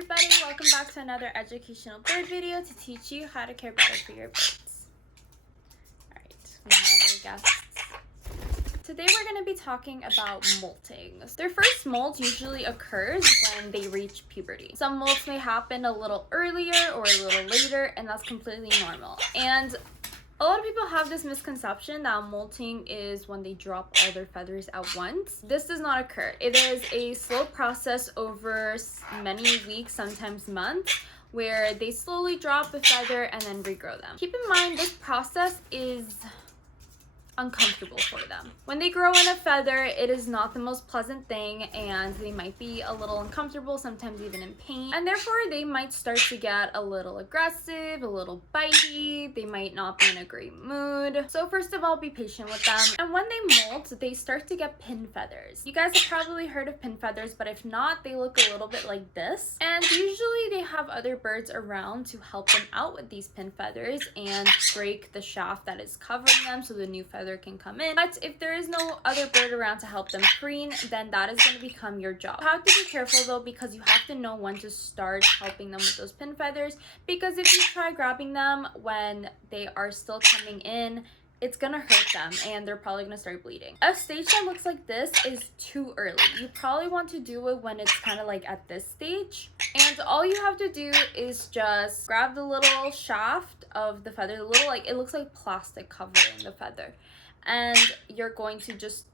everybody, welcome back to another educational bird video to teach you how to care better for your birds. Alright, we have our guests. Today we're going to be talking about molting. Their first molt usually occurs when they reach puberty. Some molts may happen a little earlier or a little later, and that's completely normal. And a lot of people have this misconception that molting is when they drop all their feathers at once. This does not occur. It is a slow process over many weeks, sometimes months, where they slowly drop the feather and then regrow them. Keep in mind, this process is uncomfortable for them. When they grow in a feather, it is not the most pleasant thing, and they might be a little uncomfortable, sometimes even in pain, and therefore they might start to get a little aggressive, a little bitey. They might not be in a great mood. So first of all, be patient with them. And when they molt, they start to get pin feathers. You guys have probably heard of pin feathers, but if not, they look a little bit like this, and usually they have other birds around to help them out with these pin feathers and break the shaft that is covering them so the new feather can come in. But if there is no other bird around to help them preen, then that is going to become your job. You have to be careful though, because you have to know when to start helping them with those pin feathers, because if you try grabbing them when they are still coming in, it's gonna hurt them and they're probably gonna start bleeding. A stage that looks like this is too early. You probably want to do it when it's kind of like at this stage, and all you have to do is just grab the little shaft of the feather, the little, like, it looks like plastic covering the feather, and you're going to just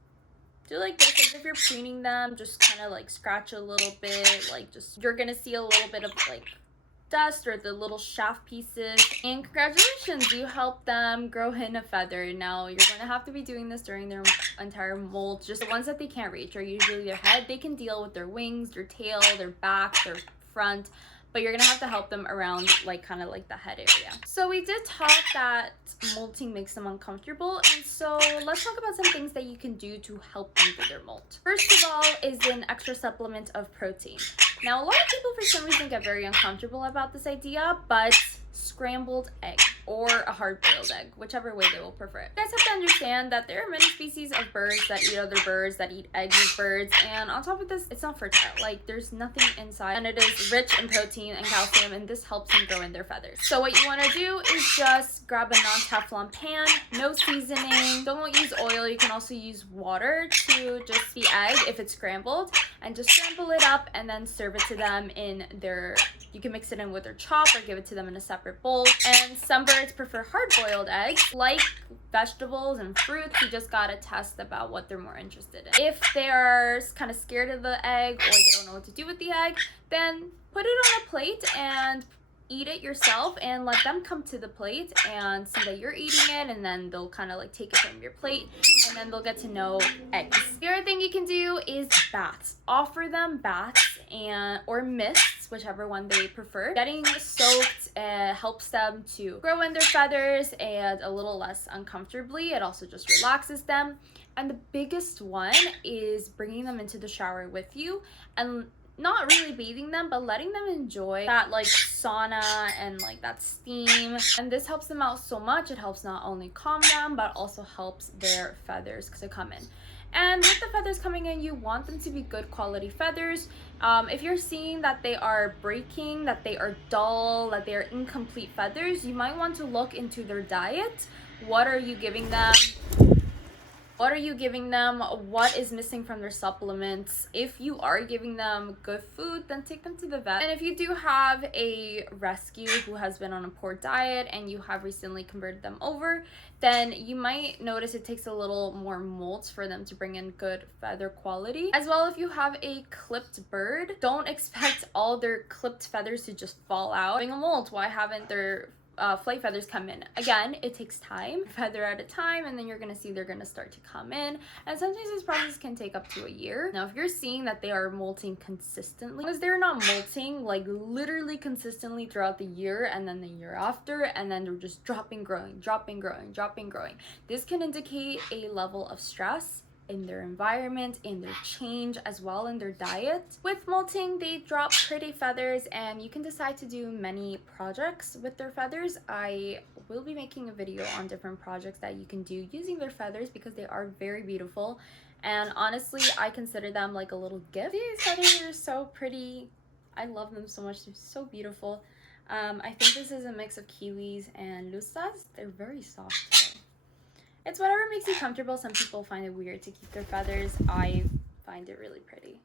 do like this, as if you're preening them. Just kind of like scratch a little bit, like, just, you're gonna see a little bit of like dust or the little shaft pieces. And congratulations, you helped them grow in a feather. Now you're going to have to be doing this during their entire molt. Just the ones that they can't reach are usually their head. They can deal with their wings, their tail, their back, their front, but you're gonna have to help them around, like, kind of like the head area. So we did talk that molting makes them uncomfortable, and so let's talk about some things that you can do to help them through their molt. First of all is an extra supplement of protein. Now, a lot of people for some reason get very uncomfortable about this idea, but scrambled egg or a hard-boiled egg, whichever way they will prefer it. You guys have to understand that there are many species of birds that eat other birds, that eat eggs of birds, and on top of this, it's not fertile. Like, there's nothing inside, and it is rich in protein and calcium, and this helps them grow in their feathers. So what you want to do is just grab a non-Teflon pan, no seasoning, don't use oil. You can also use water to just the egg if it's scrambled, and just scramble it up and then serve it to them in their, you can mix it in with their chop or give it to them in a separate bowl. And some birds prefer hard-boiled eggs. Like vegetables and fruits, you just gotta test about what they're more interested in. If they are kind of scared of the egg, or they don't know what to do with the egg, then put it on a plate and eat it yourself, and let them come to the plate and see that you're eating it, and then they'll kind of like take it from your plate, and then they'll get to know eggs. The other thing you can do is baths. Offer them baths or mists, whichever one they prefer. Getting soaked helps them to grow in their feathers and a little less uncomfortably. It also just relaxes them. And the biggest one is bringing them into the shower with you, and not really bathing them, but letting them enjoy that like sauna and like that steam. And this helps them out so much. It helps not only calm them, but also helps their feathers to come in. And with the feathers coming in, you want them to be good quality feathers. If you're seeing that they are breaking, that they are dull, that they are incomplete feathers, you might want to look into their diet. What are you giving them? What are you giving them? What is missing from their supplements? If you are giving them good food, then take them to the vet. And if you do have a rescue who has been on a poor diet and you have recently converted them over, then you might notice it takes a little more molts for them to bring in good feather quality. As well, if you have a clipped bird, don't expect all their clipped feathers to just fall out. Doing a molt, why haven't their flight feathers come in? Again, it takes time, feather at a time, and then you're gonna see they're gonna start to come in, and sometimes this process can take up to a year. Now, if you're seeing that they are molting consistently, because they're not molting like literally consistently throughout the year and then the year after, and then they're just dropping, growing, dropping, growing, dropping, growing, this can indicate a level of stress in their environment, in their change, as well in their diet. With molting, they drop pretty feathers, and you can decide to do many projects with their feathers. I will be making a video on different projects that you can do using their feathers, because they are very beautiful, and honestly, I consider them like a little gift. These feathers are so pretty. I love them so much. They're so beautiful. I think this is a mix of kiwis and lusas. They're very soft too. It's whatever makes you comfortable. Some people find it weird to keep their feathers. I find it really pretty.